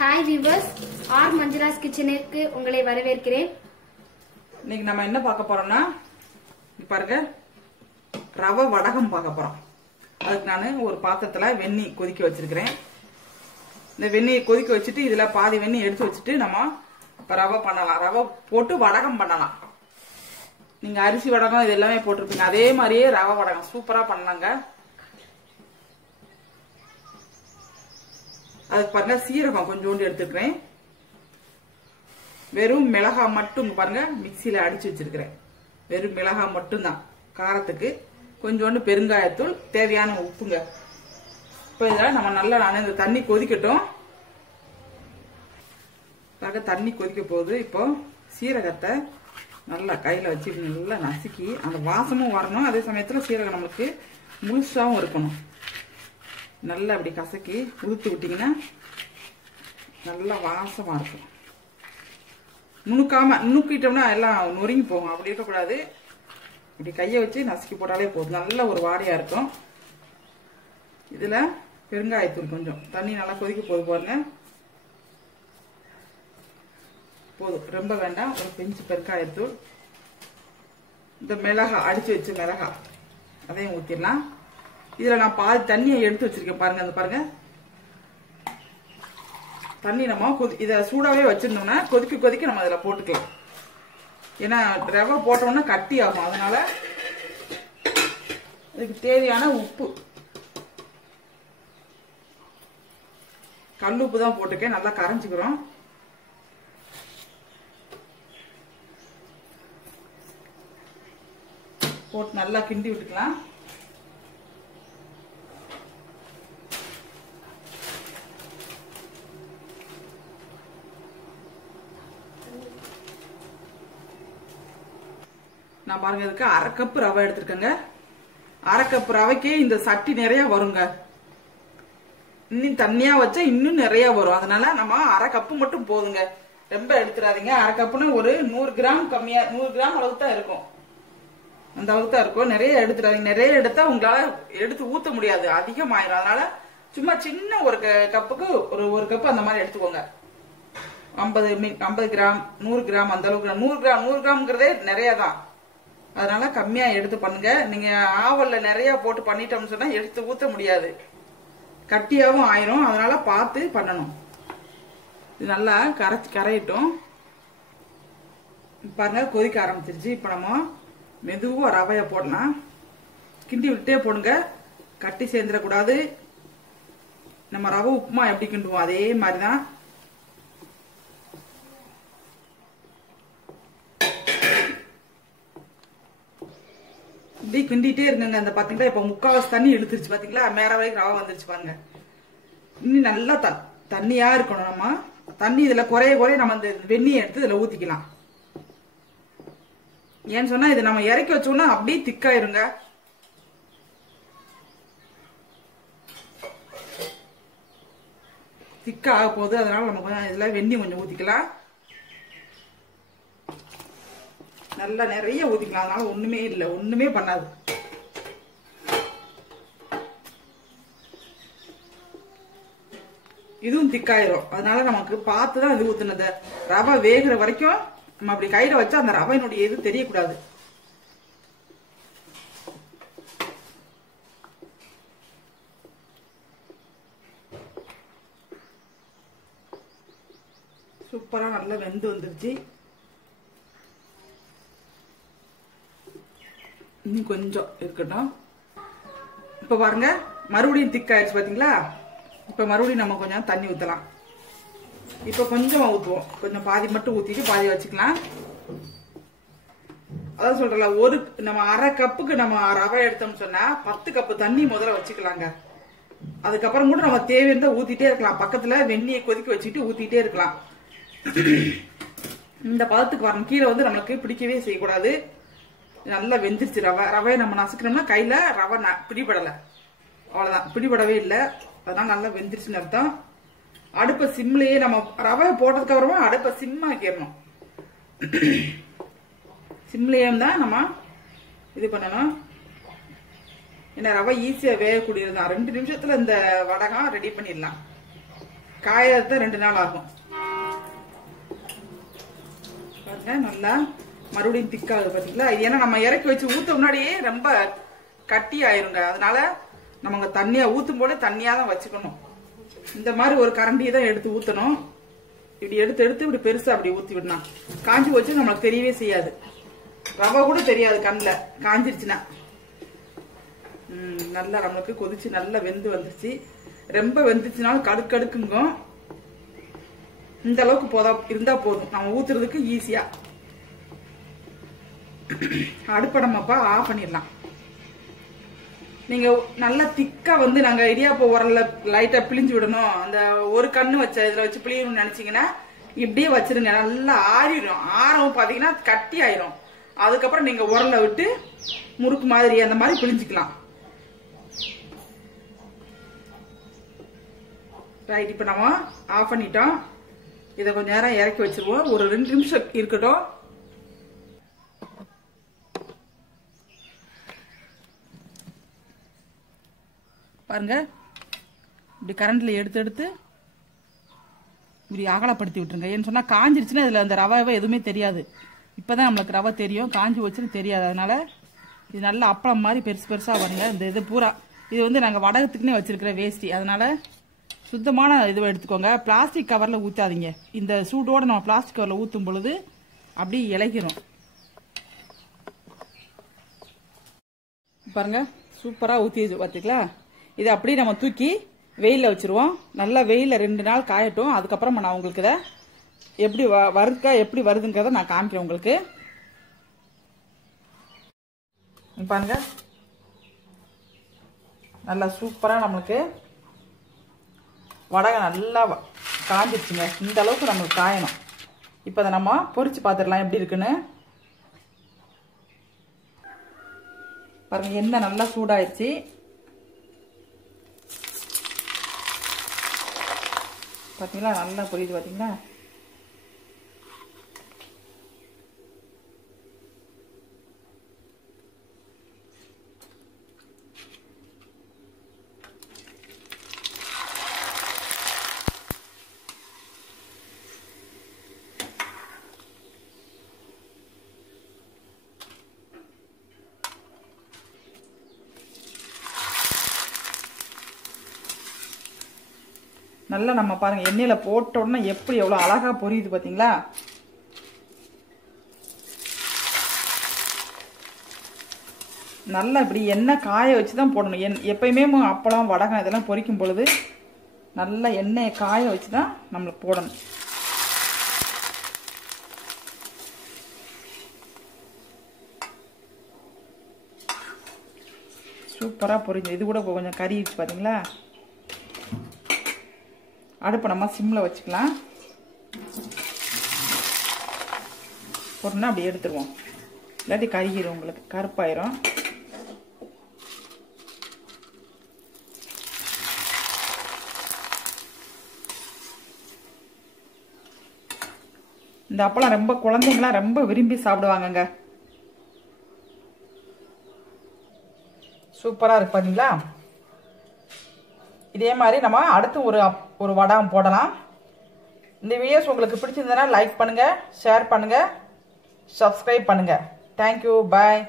Hi viewers R Manjula's கிச்சனுக்கு உங்களை வரவேற்கிறேன். இன்னைக்கு நம்ம என்ன பார்க்க போறோம்னா பாருங்க ரவை வடகம் பார்க்க போறோம். அதுக்கு நான் ஒரு பாத்திரத்துல வெந்நீர் கொதிக்க வச்சிருக்கிறேன். இந்த வெந்நியை கொதிக்க வச்சுட்டு இதுல பாதி வெந்நீர் எடுத்து வச்சுட்டு நம்ம ரவை பண்ணலாம். ரவை போட்டு வடகம் பண்ணலாம். நீங்க அரிசி வடகம் இது எல்லாமே போட்டிருப்பீங்க. அதே மாதிரியே ரவை வடகம். சூப்பரா பண்ணலாங்க. அதுக்கு பாருங்க சீரகம் கொஞ்சோண்டு எடுத்துக்கிறேன். வெறும் மிளகாய் மட்டும் பாருங்க மிக்சியில அடிச்சு வச்சிருக்கிறேன். வெறும் மிளகாய் மட்டும்தான் காரத்துக்கு. கொஞ்சோண்டு பெருங்காயத்தூள் தேவையான உப்புங்க. இப்போ இதில் நம்ம நல்லா நான் இந்த தண்ணி கொதிக்கட்டும். பாருங்க தண்ணி கொதிக்க போகுது. இப்போ சீரகத்தை நல்லா கையில் வச்சு நல்லா நசுக்கி அந்த வாசமும் வரணும். அதே சமயத்தில் சீரகம் நம்மளுக்கு முழுசாகவும் இருக்கணும். நல்லா அப்படி கசக்கி உதுத்து விட்டிங்கன்னா நல்லா வாசமாக இருக்கும். நுணுக்காமல் நுணுக்கிட்டோம்னா எல்லாம் நொறுங்கி போகும். அப்படி இருக்கக்கூடாது. இப்படி கையை வச்சு நசுக்கி போட்டாலே போதும். நல்ல ஒரு வாடையா இருக்கும். இதில் பெருங்காயத்தூள் கொஞ்சம். தண்ணி நல்லா கொதிக்க போது பாருங்க. போதும். ரொம்ப வேண்டாம். ஒரு பெஞ்சு பெருங்காயத்தூள். இந்த மிளகா அடித்து வச்ச மிளகா அதையும் ஊற்றிடலாம் இதுல நான் பாதி தண்ணியை எடுத்து வச்சிருக்கேன் பாருங்க அந்த பாருங்க. தண்ணி நம்ம கொதி இதை சூடாவே வச்சிருந்தோம்னா கொதிக்க கொதிக்க நம்ம அதில் போட்டுக்கலாம். ஏன்னா ரவை போட்டோம்னா கட்டி ஆகும் அதனால இதுக்கு தேவையான உப்பு. கல் உப்பு தான் போட்டுக்கேன் நல்லா கரைஞ்சிக்கிறோம். போட்டு நல்லா கிண்டி விட்டுக்கலாம். நான் பாருங்க இதுக்கு அரை கப்பு ரவை எடுத்திருக்கேங்க. அரை கப்பு ரவைக்கே இந்த சட்டி நிறைய வருங்க. இன்னும் தண்ணியா வச்சா இன்னும் நிறைய வரும். அதனால நம்ம அரை கப்பு மட்டும் போதுங்க. ரொம்ப எடுத்துடாதீங்க அரை கப்புன்னு ஒரு நூறு கிராம் கம்மியா நூறு கிராம் அளவுக்கு தான் இருக்கும். அந்த அளவுக்கு தான் இருக்கும். நிறைய எடுத்துடாதீங்க நிறைய எடுத்தா உங்களால எடுத்து ஊத்த முடியாது. அதிகமாயிரும். அதனால சும்மா சின்ன ஒரு க- கப்புக்கு ஒரு ஒரு கப்பு அந்த மாதிரி எடுத்துக்கோங்க. ஐம்பது ஐம்பது கிராம் நூறு கிராம் அந்த அளவுக்கு நூறு கிராம் நூறு கிராம்ங்கிறதே நிறைய தான். அதனால கம்மியா எடுத்து பண்ணுங்க. நீங்க ஆவல்ல நிறைய போட்டு பண்ணிட்டோம்னு சொன்னா எடுத்து ஊத்த முடியாது. கட்டியாவும் ஆயிரும். அதனால பார்த்து பண்ணணும். இது நல்லா கரைச்சி கரையிட்டோம். பாருங்க கொதிக்க ஆரம்பிச்சிருச்சு. இப்ப நம்ம மெதுவா ரவைய போடலாம். கிண்டி விட்டே போடுங்க. கட்டி சேர்ந்துடக்கூடாது. நம்ம ரவை உப்புமா எப்படி கிண்டுவோம்? அதே மாதிரிதான். இப்படி கிண்டிட்டே இருந்தேங்க அந்த பாத்தீங்களா? இப்ப முக்கால்வாசி தண்ணி இழுத்துருச்சு பாத்தீங்களா? மேல வரைக்கும் ரவை வந்துருச்சு பாருங்க. இன்னும் நல்லா த தண்ணியா இருக்கணும் நம்ம. தண்ணி இதுல குறைய குறைய நம்ம அந்த வெந்நியை எடுத்து இதுல ஊத்திக்கலாம். ஏன்னு சொன்னா இது நம்ம இறக்கி வச்சோம்னா அப்படியே திக்காயிருங்க திக்காக போகுது. அதனால நம்ம கொஞ்சம் இதுல வெந்நி கொஞ்சம் ஊத்திக்கலாம். நல்லா நிறைய ஊத்திக்கலாம். அதனால ஒண்ணுமே இல்லை. ஒண்ணுமே பண்ணாது. இதுவும் திக்காயிரும். அதனால நமக்கு பார்த்து தான் இது ஊத்துனது. ரவை வேகுற வரைக்கும் நம்ம அப்படி கையில வச்சா அந்த ரவையினுடைய இது தெரியக்கூடாது. சூப்பரா நல்லா வெந்து வந்துருச்சு. இன்னும் கொஞ்சம் இருக்கட்டும். இப்ப பாருங்க மறுபடியும் திக் ஆயிடுச்சு பாத்தீங்களா? இப்ப மறுபடியும் நம்ம கொஞ்சம் தண்ணி ஊத்தலாம். இப்ப கொஞ்சம் ஊத்துவோம். கொஞ்சம் பாதி மட்டும் ஊத்திட்டு பாதி வச்சுக்கலாம். அதான் சொல்றல ஒரு நம்ம அரை கப்புக்கு நம்ம ரவை எடுத்தோம்னு சொன்னா பத்து கப்பு தண்ணி முதல்ல வச்சுக்கலாங்க. அதுக்கப்புறம் கூட நம்ம தேவையிருந்தா ஊத்திட்டே இருக்கலாம். பக்கத்துல வெந்நியை கொதிக்க வச்சுட்டு ஊத்திட்டே இருக்கலாம். இந்த பதத்துக்கு வரணும். கீழே வந்து நம்மளுக்கு பிடிக்கவே செய்யக்கூடாது. நல்லா வெந்துருச்சு. ரவை ரவையை நம்ம நசுக்கணும்னா கையில் ரவை ந- பிடிபடலை. அவ்வளோதான் பிடிபடவே இல்லை. அதனால் நல்லா வெந்துருச்சுன்னு அர்த்தம். அடுப்பை சிம்லேயே நம்ம ரவை போட்டதுக்கு அப்புறமா அடுப்பை சிம்மாக்கிடணும் சிம்லேயே தான் நம்ம இது பண்ணணும். ஏன்னா ரவை ஈஸியாக வேகக்கூடியது தான் ரெண்டு நிமிஷத்தில் இந்த வடகம் ரெடி பண்ணிடலாம். காயத்தான் ரெண்டு நாள் ஆகும். நல்லா மறுபடியும் திக்காகுது பாத்தீங்களா? ஏன்னா நம்ம இறக்கி வச்சு ஊத்த முன்னாடியே ரொம்ப கட்டி ஆயிருங்க அதனால நம்ம தண்ணியா ஊத்தும் போது தண்ணியா தான் வச்சுக்கணும். இந்த மாதிரி ஒரு கரண்டியை தான் எடுத்து ஊத்தணும். இப்படி எடுத்து எடுத்து இப்படி பெருசா அப்படி ஊத்தி விடணும். காஞ்சி வச்சு நம்மளுக்கு தெரியவே செய்யாது. ரவை கூட தெரியாது கண்ணில். காஞ்சிருச்சுன்னா. ம், நல்லா நம்மளுக்கு கொதிச்சு நல்லா வெந்து வந்துருச்சு. ரொம்ப வெந்துச்சுனாலும் கடுக்கடுக்குங்க இந்த அளவுக்கு போதா இருந்தா போதும். நம்ம ஊத்துறதுக்கு ஈஸியா அடுப்பை நம்மப்பா ஆஃப் பண்ணிடலாம். நீங்கள் நல்லா திக்காக வந்து நாங்கள் இடியாப்ப உரல்ல லைட்டாக பிழிஞ்சு விடணும். அந்த ஒரு கண்ணு வச்ச இதில் வச்சு பிழியணும்னு நினச்சிங்கன்னா இப்படியே வச்சிருங்க. நல்லா ஆறிடும். ஆறவும் பார்த்தீங்கன்னா கட்டி ஆயிரும். அதுக்கப்புறம் நீங்கள் உரலை விட்டு முறுக்கு மாதிரி அந்த மாதிரி பிழிஞ்சிக்கலாம். ரைட் இப்போ நம்ம ஆஃப் பண்ணிட்டோம். இதை கொஞ்ச நேரம் இறக்கி வச்சிருவோம். ஒரு ரெண்டு நிமிஷம் இருக்கட்டும். பாருங்க. இப்படி கரண்ட்ல எடுத்து எடுத்து இப்படி அகலப்படுத்தி விட்டுருங்க. ஏன்னு சொன்னா காஞ்சிருச்சுன்னா இதுல அந்த ரவை எதுவுமே தெரியாது. இப்பதான் நம்மளுக்கு ரவை தெரியும். காஞ்சி வச்சுன்னு தெரியாது. அதனால இது நல்ல அப்பளம் மாதிரி பெருசு பெருசா வருங்க. இந்த இது பூரா. இது வந்து நாங்க வடகத்துக்குன்னே வச்சிருக்கிற வேஷ்டி அதனால சுத்தமான இதுவை எடுத்துக்கோங்க. பிளாஸ்டிக் கவர்ல ஊத்தாதீங்க. இந்த சூடோட நம்ம பிளாஸ்டிக் கவர்ல ஊத்தும் பொழுது அப்படியே இலகிரும். பாருங்க. சூப்பரா ஊத்தி பாத்தீங்களா? இதை அப்படியே நம்ம தூக்கி வெயிலில் வச்சுருவோம். நல்லா வெயிலில் ரெண்டு நாள் காயட்டும். அதுக்கப்புறம் நான் உங்களுக்கு இதை எப்படி வ- வறுக்க எப்படி வருதுங்கிறத நான் காமிக்கிறேன் உங்களுக்கு. பாருங்க. நல்லா சூப்பராக நம்மளுக்கு வடகை நல்லா காஞ்சிருச்சுங்க. இந்த அளவுக்கு நம்மளுக்கு காயணும். இப்போ அதை நம்ம பொறிச்சு பார்த்துடலாம். எப்படி இருக்குன்னு? பாருங்க எண்ணெய் நல்லா சூடாயிடுச்சு பார்த்தீங்களா நல்லா புரியுது பார்த்தீங்களா நல்லா நம்ம பாருங்க எண்ணெயில போட்ட உடனே எப்படி எவ்வளவு அழகா பொரியுது பாத்தீங்களா? நல்லா இப்படி எண்ணெய் காய வச்சு தான் போடணும். எண் எப்பயுமே அப்பளம் வடகம் இதெல்லாம் பொரிக்கும் பொழுது நல்லா எண்ணெயை காய வச்சு தான் நம்மளுக்கு போடணும். சூப்பராக பொரிஞ்சு இது கூட கொஞ்சம் கறிச்சு பார்த்தீங்களா அடுப்பை நம்ம சிம்மில் வச்சுக்கலாம். பொருள்னா அப்படி எடுத்துருவோம். இல்லாட்டி கருகிரும் உங்களுக்கு. கருப்பாயிரும். இந்த அப்பளம் ரொம்ப குழந்தைங்களாம் ரொம்ப விரும்பி சாப்பிடுவாங்கங்க. சூப்பராக இருக்கு பார்த்தீங்களா இதே மாதிரி நம்ம அடுத்து ஒரு அப்- ஒரு வடம் போடலாம். இந்த வீடியோஸ் உங்களுக்கு பிடிச்சிருந்ததுன்னா லைக் பண்ணுங்கள் ஷேர் பண்ணுங்கள் சப்ஸ்கிரைப் பண்ணுங்கள் தேங்க்யூ பாய்